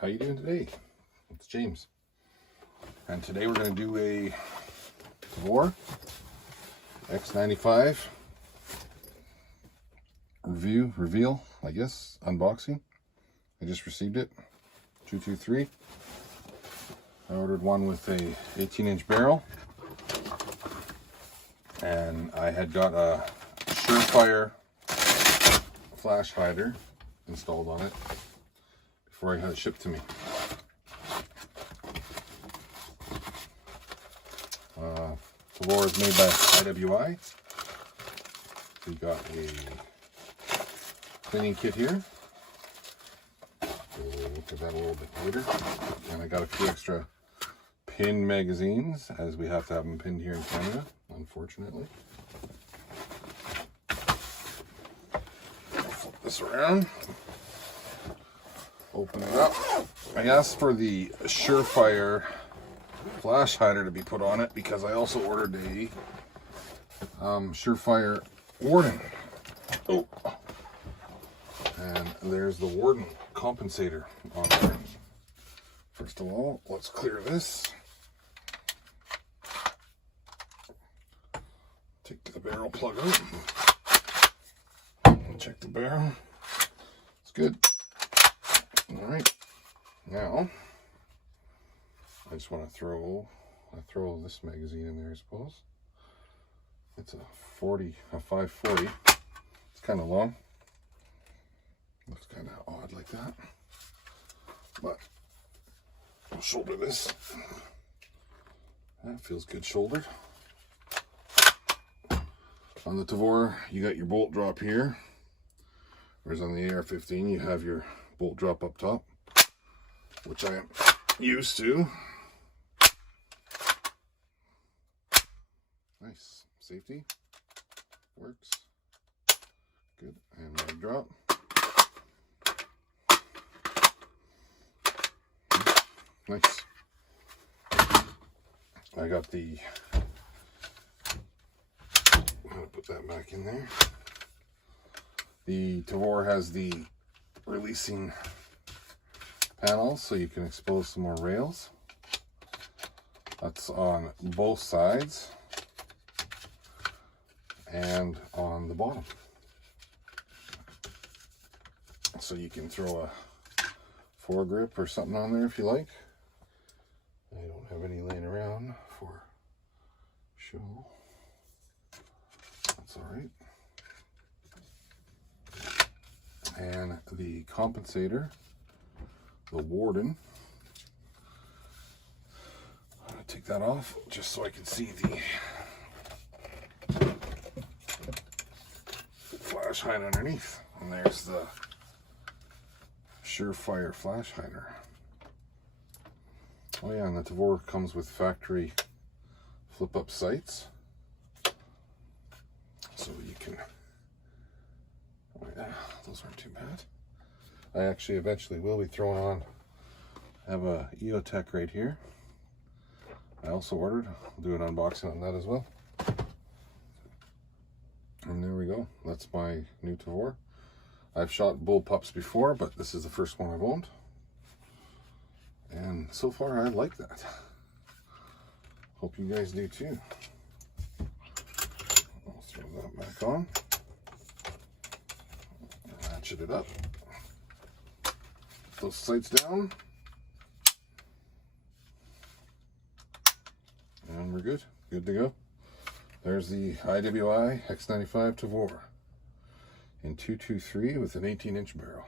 how you doing today? It's James, and today we're going to do a Tavor X95 reveal, I guess, unboxing. I just received it, 223. I ordered one with a 18-inch barrel, and I had got a Surefire flash hider installed on it before I had it shipped to me. Tavor is made by IWI. We got a cleaning kit here. We'll look at that a little bit later. And I got a few extra pin magazines, as we have to have them pinned here in Canada, unfortunately. Flip this around. Open it up. I asked for the Surefire flash hider to be put on it because I also ordered a Surefire warden. Oh, and there's the warden compensator on there. First of all, let's clear this. Take the barrel plug out. Check the barrel. It's good. All right. Now, I just want to throw this magazine in there, I suppose. It's a 540. It's kind of long. Looks kind of odd like that. But I'll shoulder this. That feels good shouldered. On the Tavor, you got your bolt drop here. Whereas on the AR-15, you have your bolt drop up top, which I am used to. Nice. Safety. Works. Good. And leg drop. Nice. I got the... I'm going to put that back in there. The Tavor has the releasing panels, so you can expose some more rails. That's on both sides and on the bottom. So you can throw a foregrip or something on there if you like. I don't have any laying around for show. That's all right. And the compensator, the warden. I'm going to take that off just so I can see the flash hider underneath. And there's the Surefire flash hider. Oh yeah, and the Tavor comes with factory flip-up sights. So you can... Oh yeah, those aren't too bad. I actually eventually will be throwing on... I have a EOTech right here. I also ordered. I'll do an unboxing on that as well. And there we go. That's my new Tavor. I've shot bullpups before, but this is the first one I've owned. And so far, I like that. Hope you guys do too. I'll throw that back on. Ratchet it up. Put those sights down. And we're good. Good to go. There's the IWI X95 Tavor in 223 with an 18-inch barrel.